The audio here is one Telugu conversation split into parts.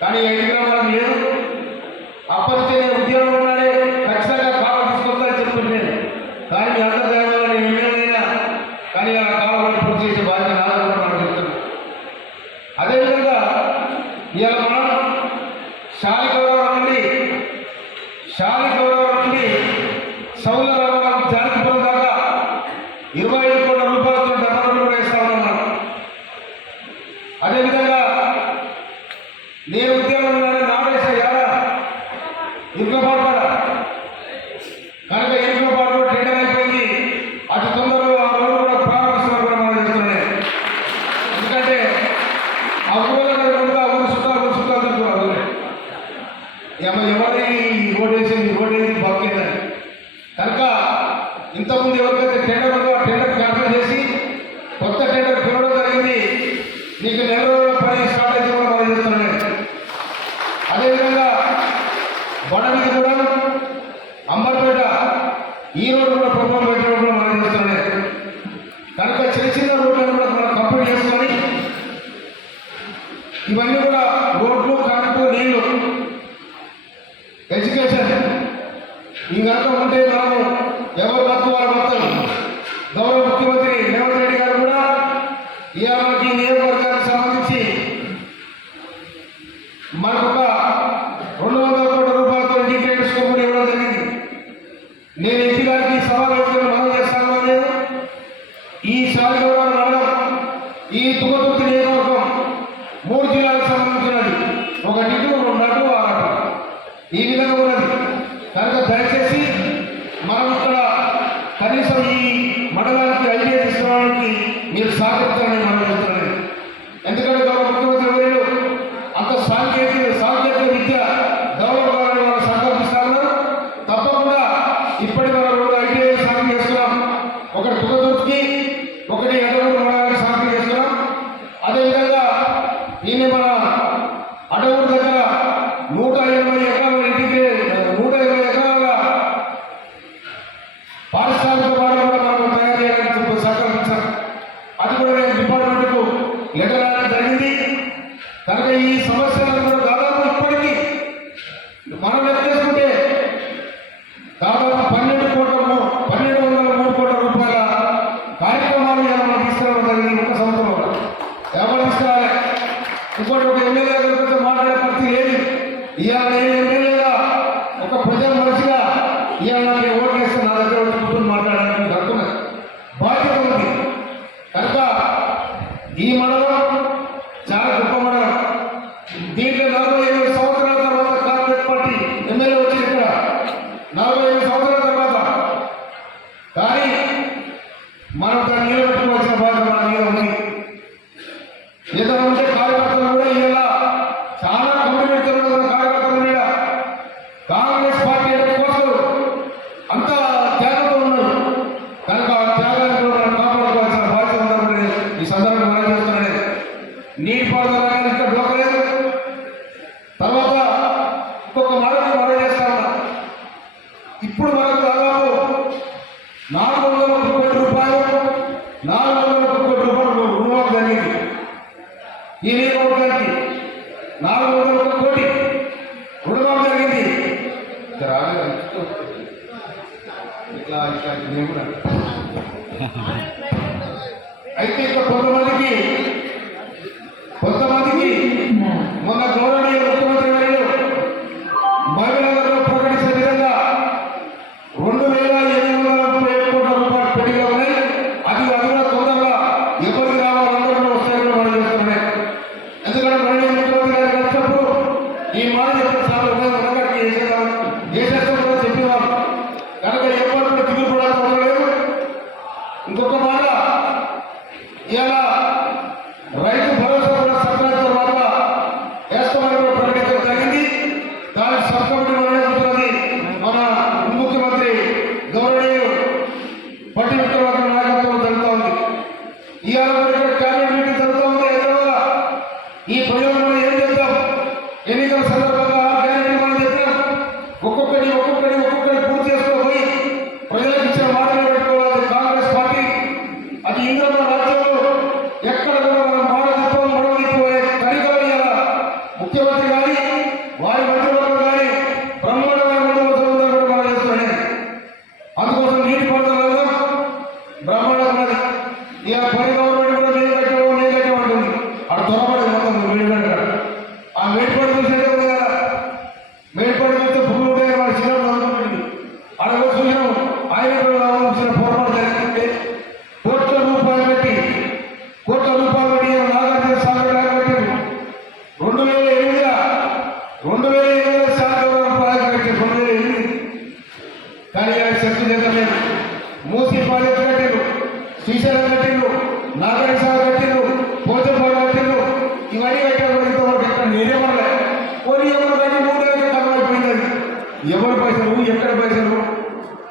కానీ ఐదు గ్రామాలకు లేదు అప్పటి ఎడ్యుకేషన్ ఈ కనుక ఉంటే మనం ఎవరు బతుకు వాళ్ళు మొత్తం గౌరవం ఈ మనలో ఇప్పుడు మనకు దాదాపు నాలుగు వందల కోటి రూపాయలు నాలుగు వందల కోటి రూపాయలు రుణం జరిగింది. ఈ నియమానికి నాలుగు వందల కోటి రుణం జరిగింది. ఇట్లా ఇట్లా అయితే ఇక్కడ కొంతమందికి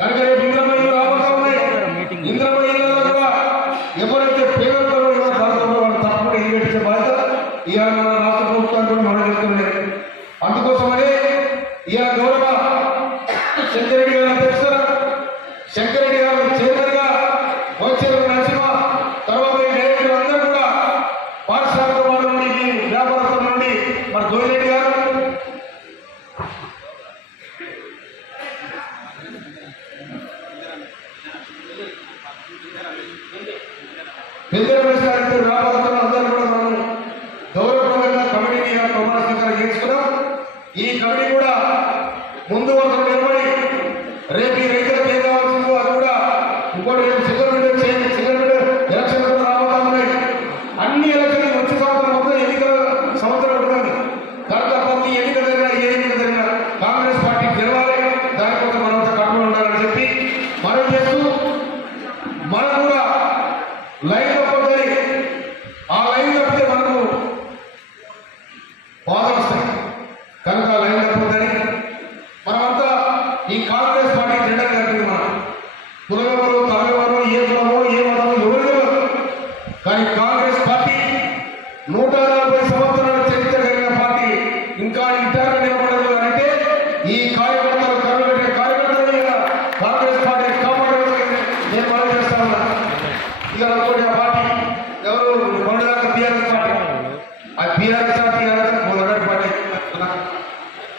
కనుక ఈ కమిటీ కూడా ముందు వరకు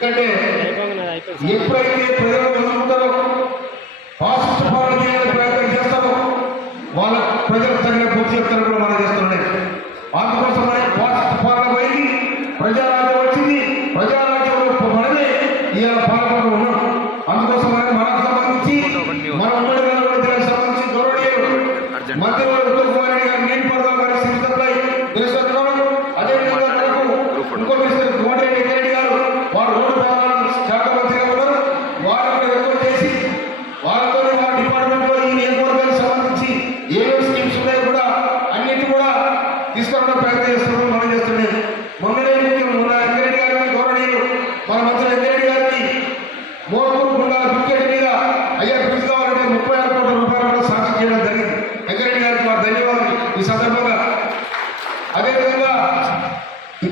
ఎందుకంటే ఎప్పుడైతే ప్రజలు నమ్ముతారో ఫాస్ట్ ఫార్వర్డ్ చేయాలని ప్రయత్నం చేస్తారో వాళ్ళ ప్రజలకు తగిన పూర్తి చెప్తారు కూడా మనం చేస్తుండే అందుకోసం మనం ఫాస్ట్ ఫార్వర్డ్ పోయి ప్రజారాజ్యం వచ్చింది. ప్రజారాజ్యంలో మనమే ఇలా పాల్గొంటూ ఉన్నాం. అందుకోసం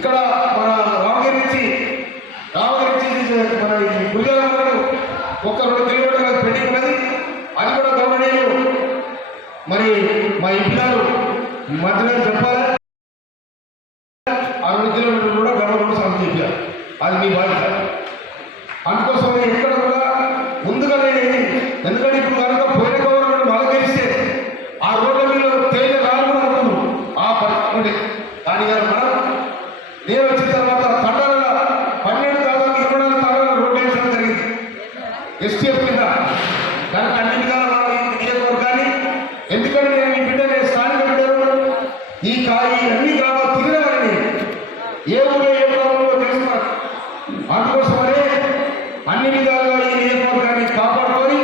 ఇక్కడ మన రామగిరించి రామగిరించి మన గుజరాత్ ఒక రెండు కిలోమీటర్ పెండింగ్ ఉన్నది. అది కూడా గమనీయులు మరి మా ఇంటి ఈ మధ్యలో చెప్పాలి? ఆ రెండు కిలోమీటర్లు కూడా గవర్నమెంట్ సాగు చెప్పారు. అది మీ బాధ్యత. అందుకోసం ఎక్కడ కూడా ముందుగా నేను ఎందుకంటే కనుక అన్ని విధాలు నియోజకవర్గాన్ని. ఎందుకంటే మీ బిడ్డలే స్థానిక బిడ్డలు. ఈ కాయి అన్ని గ్రామాలు తిరిగినవని ఏ ఊళ్ళో ఏ గ్రామంలో అందుకోసమనే అన్ని విధాలుగా ఈ నియోజకవర్గాన్ని కాపాడుకొని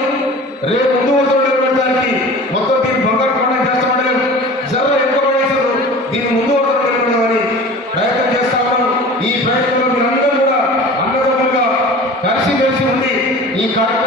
రేపు ముందు వరుసలు మొత్తం దీన్ని బంగారు పండుగ చేస్తామని జర ఎక్కువ పడేసారు దీన్ని ముందు వరుసలు ప్రయత్నం చేస్తాము. ఈ ప్రయత్నంలో మీరందరూ కూడా అన్నదమ్ములుగా కలిసి కలిసి ఉండి ఈ కార్యక్రమం